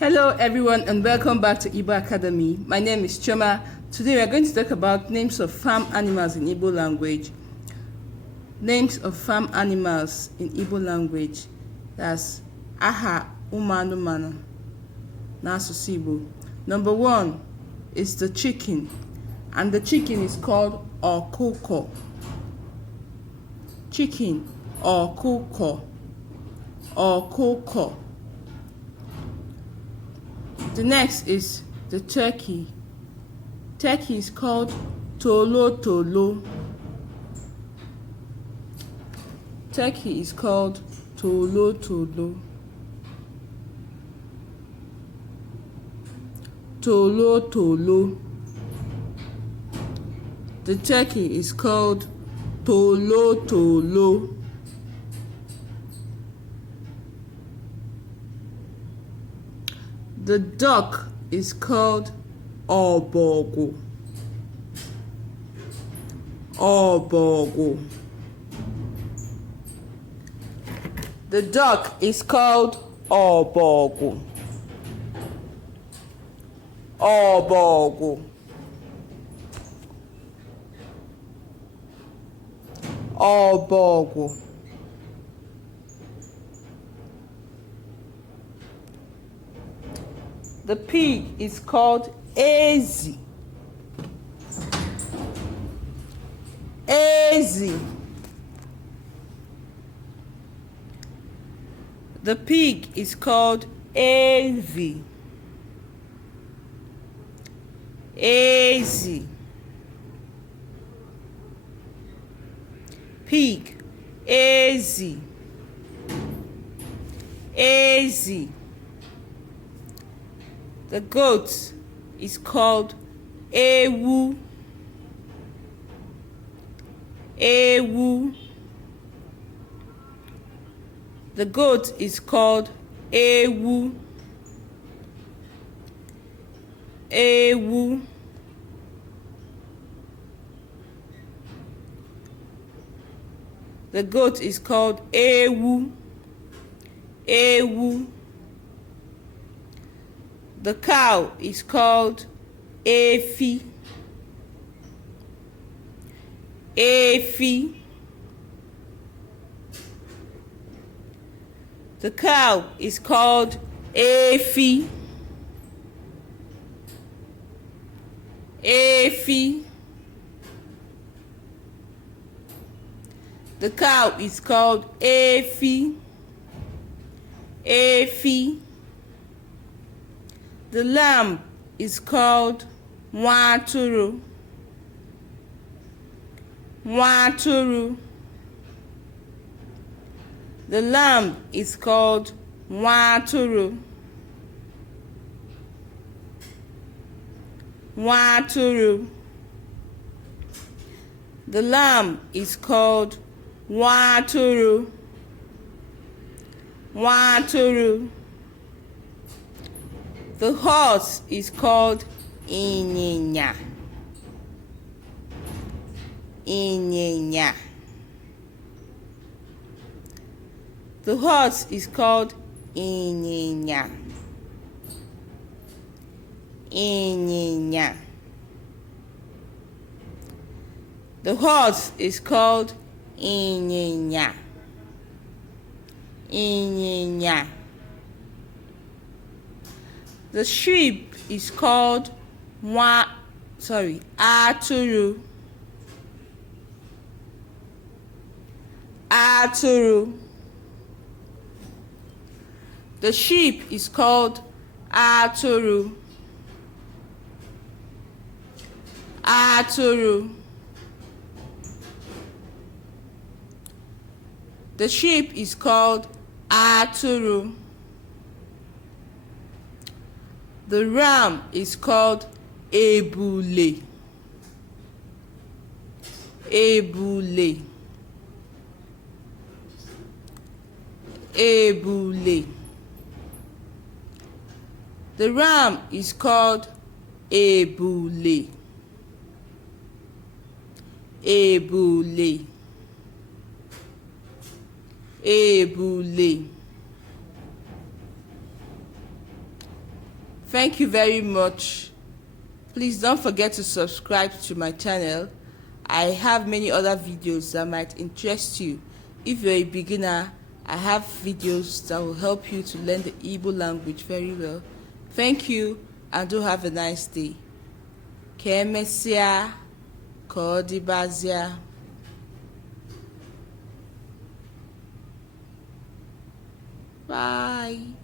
Hello everyone and welcome back to Igbo Academy. My name is Choma. Today we are going to talk about names of farm animals in Igbo language. Names of farm animals in Igbo language. That's aha anụmanụ n'asụsụ Igbo. Number 1 is the chicken, and the chicken is called ọkụkọ. Chicken, ọkụkọ, ọkụkọ. The next is the turkey. Turkey is called tolotolo. Turkey is called tolotolo. Tolotolo. The turkey is called tolotolo. The duck is called ọbọgwụ. Ọbọgwụ. The duck is called ọbọgwụ. Ọbọgwụ. Ọbọgwụ. The pig is called ezi. Ezi. The pig is called ezi. Ezi. Pig. Ezi. Ezi. The goat is called ewu. Ewu. The goat is called ewu. Ewu. The goat is called ewu. Ewu. The cow is called efi. Efi. The cow is called efi. Efi. The cow is called efi. Efi. The lamb is called nwatụrụ. Nwatụrụ. The lamb is called nwatụrụ. Nwatụrụ. The lamb is called nwatụrụ. Nwatụrụ. The horse is called ịnyịnya. Ịnyịnya. The horse is called ịnyịnya. Ịnyịnya. The horse is called ịnyịnya. Ịnyịnya. The sheep is called atụrụ. Atụrụ. The sheep is called atụrụ. Atụrụ. The sheep is called atụrụ. The ram is called ebule. Ebule. Ebule. The ram is called ebule. Ebule. Ebule. Thank you very much. Please don't forget to subscribe to my channel. I have many other videos that might interest you. If you're a beginner, I have videos that will help you to learn the Igbo language very well. Thank you and do have a nice day. Ka emesịa, ka ọ dịbazịa. Bye.